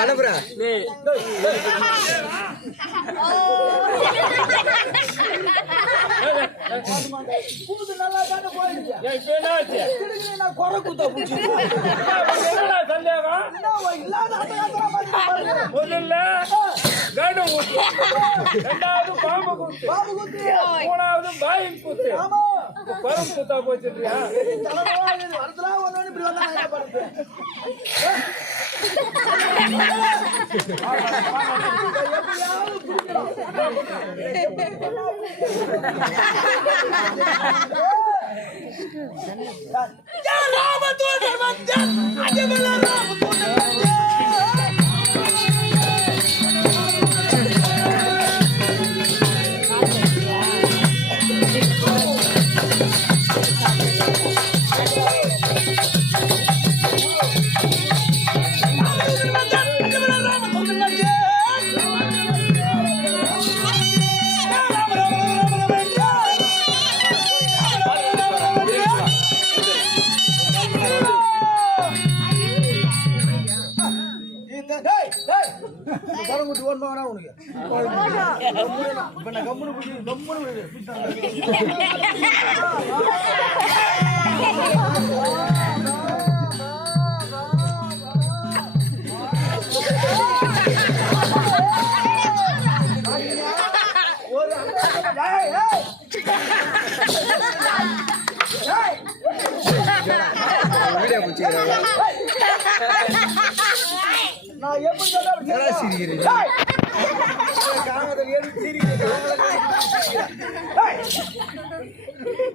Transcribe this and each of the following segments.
அனுப்புறா குறை குத்த முதல்ல கடம் குத்து, ரெண்டாவது பாம்பு குத்து, மூணாவது பாயின் குத்து, பரம் குத்தா போச்சுட்டியா?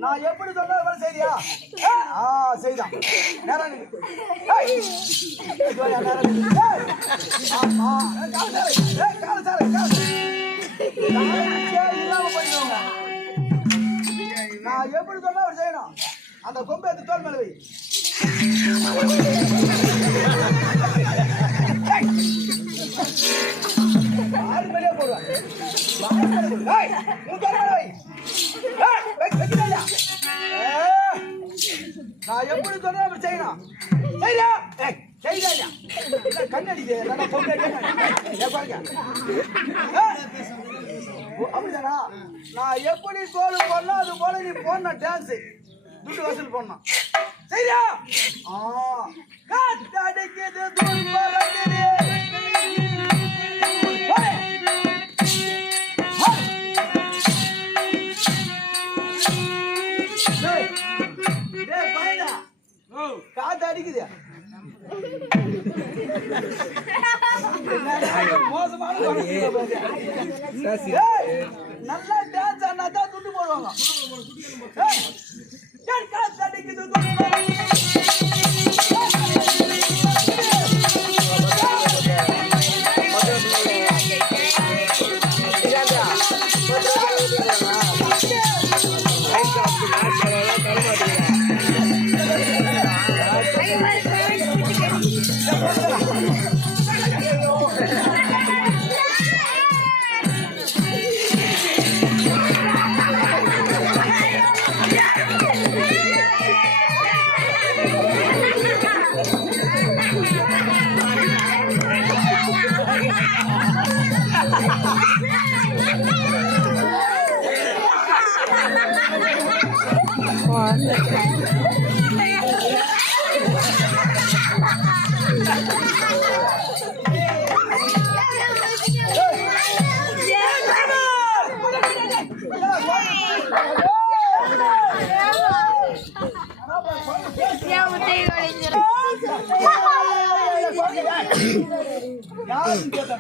நான் எப்படி சொன்ன சரியா? சரிதான். நான் எப்படி சொன்னா அவர் செய்யணும். அந்த கொம்பை எடுத்து தோல் மேல வை. ஆறு மேலே போடுவேன். நான் எப்படி சொன்னா அவர் செய்யணும். சரியா? செய்யா கண்ணடி அப்படிதானா? நான் எப்படி தோல் போடணும் அது போல நீ போடணும். டான்ஸ் துட்டு வசூல் பண்ணணும். சரியா? காத்தடிக்குது தூள் பறக்குது. காத்து அடிக்குது. மோசமான நல்லா டான்ஸ் ஆனா தான் துண்டு போடுவாங்க. காத்து அடிக்குது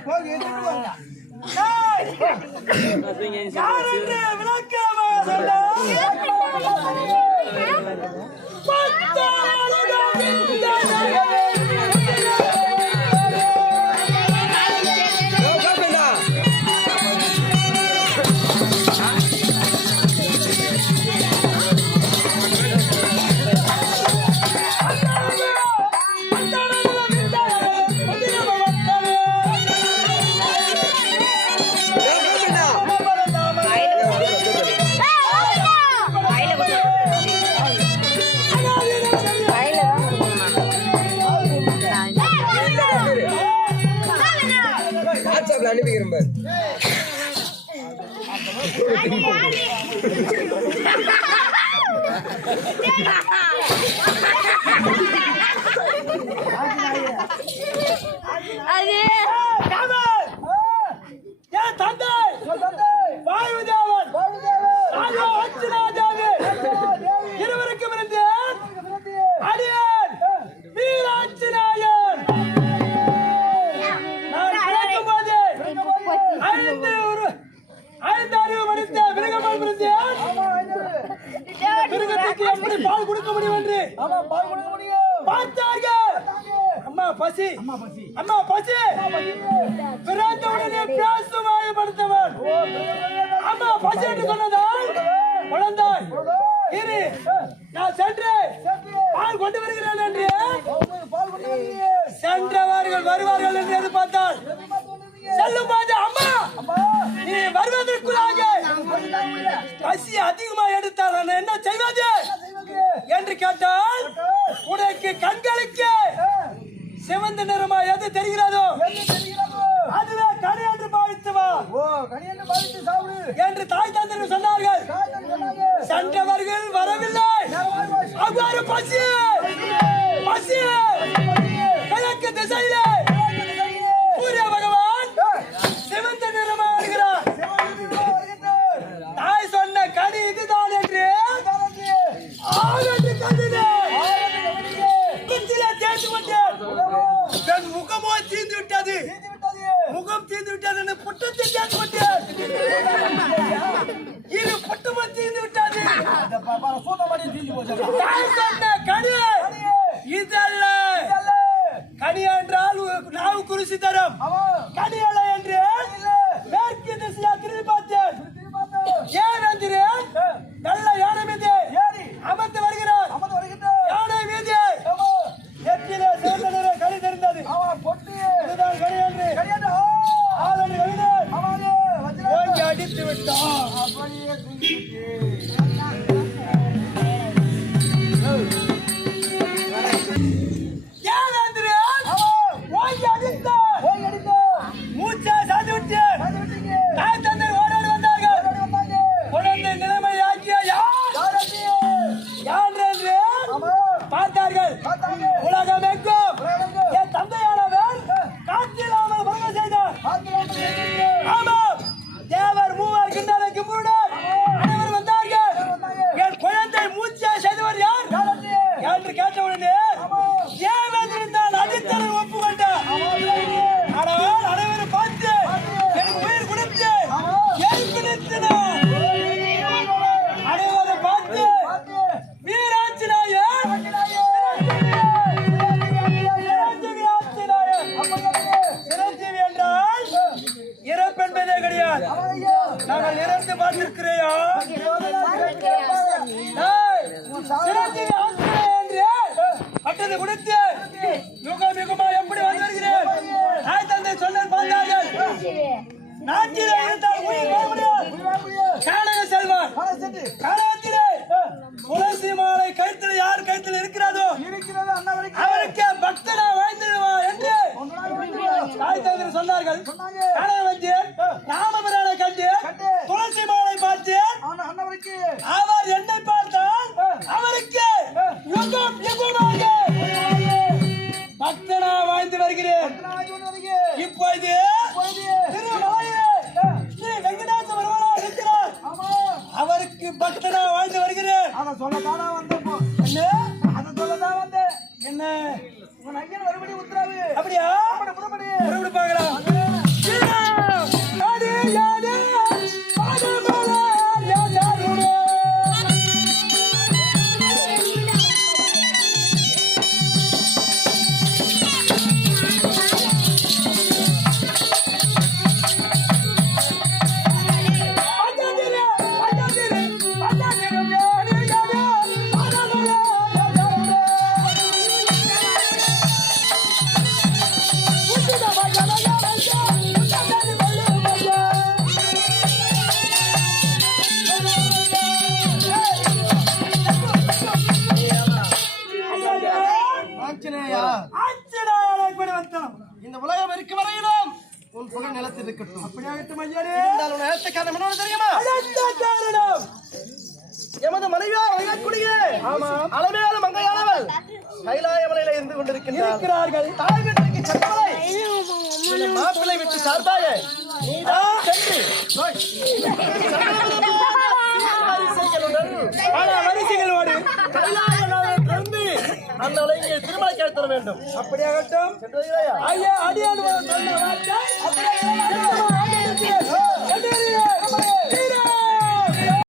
போய் எடுத்துட்டு வாங்க. யாரென்று விளக்கமா சொல்ல அனுப்பிக்கிறேன் இருவருக்கும் அடியேன் வீராஞ்சநாயன் ஐந்து அறிவு மனித மிருகமால் பிறந்தேன். மிருகத்துக்கு எப்படி பால் கொடுக்க முடியும் என்று பார்த்தார்கள். அம்மா பசி பிறந்தவுடனே பேசுமாய படுத்தவன். அம்மா பசி என்று சொன்னதால் குழந்தாய் இரு நான் சென்று பால் கொண்டு வருகிறேன் என்று சென்றவர்கள் வருவார்கள் என்று எதிர்பார்த்தால் செல்லும் போது அம்மா நீ வருவதற்குள்ளாக பசி அதிகமா எடுத்தால் நான் என்ன செய்வது என்று கேட்டால் உனக்கு கண்களுக்கு சிவந்த நிறமா எது தெரிகிறதோ அதுவே கனி என்று பாவித்துவா என்று தாய் தந்தை சொன்னார்கள். சென்றவர்கள் வரவில்லை. அவ்வாறு பசி கிழக்கு திசையிலே சூரிய பகவான் சிவந்த நிறமா வருகிறார். தாய் சொன்ன கனி இதுதான் என்று தன் முகமோ தீர்ந்து விட்டது. முகம் தீர்ந்து விட்டது. புட்டத்தை சேர்ந்து விட்டேன். இது புட்டமா தீர்ந்து விட்டது. தாய் சொன்ன கனி இதல்ல. கனி என்றால் நாவு குருசி தரும். கனி அல்ல என்று மேற்கு திசையா திரும்பி பார்த்தேன். ஏன் என்கிறேன்? நல்ல யானை மீது அமர்ந்து வருகிறார். யானை மீது எட்டிலே சேர்ந்த நிற கனி தெரிந்தது. இதுதான் கனி என்று ஆளடி கவிஞர் ஓங்கி அடித்து விட்டான். மூச்சை சாதி விட்டு தாய் தந்தை ஓடாடி வந்தார்கள். குழந்தை நிலைமை ஆக்கிய யார் என்று பார்த்தார்கள். உலகம் எங்கும் என் தந்தையானவர் காற்றில்லாமல் மரண செய்தார். ஆமாம், தேவர் மூவர் கிண்ணலைக்கு மூடர் அனைவர் வந்தார்கள். என் குழந்தை மூச்சை செய்தவர் யார் என்று கேட்டவுடனே ஏன் வந்திருந்தால் அடித்தலை ஒப்புக்கொண்டார். ஆனால் அனைவரும் பார்த்து எனக்கு உயிர் கொடுத்து எழுப்பி நிறுத்தினார். அனைவரும் பார்த்து வீராஞ்சநாயன் சிரஞ்சீவி என்றால் இறப்பென்பதே கிடையாது. நாங்கள் இறந்து பார்த்திருக்கிறையா? சிரஞ்சீவி என்று பட்டது கொடுத்து யுகம் யுகமா எப்படி வந்து வருகிறேன். தாய் தந்தை சொல்ல பார்த்தார்கள். நாட்டிலே இருந்தால் உயிர் வர முடியாது. காணக செல்வார் காலத்திலே துளசி மாலை கழுத்தில் யார் கழுத்தில் இருக்கிறதோ அவருக்கு பக்தனா வாழ்ந்துடுவா என்று தாய் தந்தை சொன்னார்கள். காணக வந்தேன், ராமபிரானை கண்டேன், துளசி மாலை பார்த்தேன். அவர் என்னை பார்த்தால் அவருக்கு யுகம் யுகமாக பக்தனா வாழ்ந்து வருகிறேன். இப்போது வெங்கடாச பெருமாளா இருக்கிறார். அவருக்கு பக்தனா வாழ்ந்து வருகிறேன். என்ன மறுபடியும் உத்தரவு அப்படியா? மறுபடியும் பார்க்கலாம். புகை நிலத்தில் இருக்கட்டும். அப்படியாகட்டும் ஐயனே. இருந்தாலும் நான் ஏத்த காரணம் என்னன்னு தெரியுமா? அழைத்த காரணம் எமது மனைவியா வழங்கக்கூடிய ஆமாம். அளமையான மங்கையானவள் கைலாய மலையில இருந்து கொண்டிருக்கிறார்கள். இருக்கிறார்கள். தாய் வீட்டிற்கு சென்றவளை இந்த மாப்பிள்ளை விட்டு சார்பாக நீதான் சென்று வரிசைகளோடு கைலாய மலையில் இருந்து அந்த இங்கே திருமலை கேட்க வேண்டும். அப்படியாகட்டும் சென்று வருகிறாயா? ஐயா அடியான் சொன்ன வார்த்தை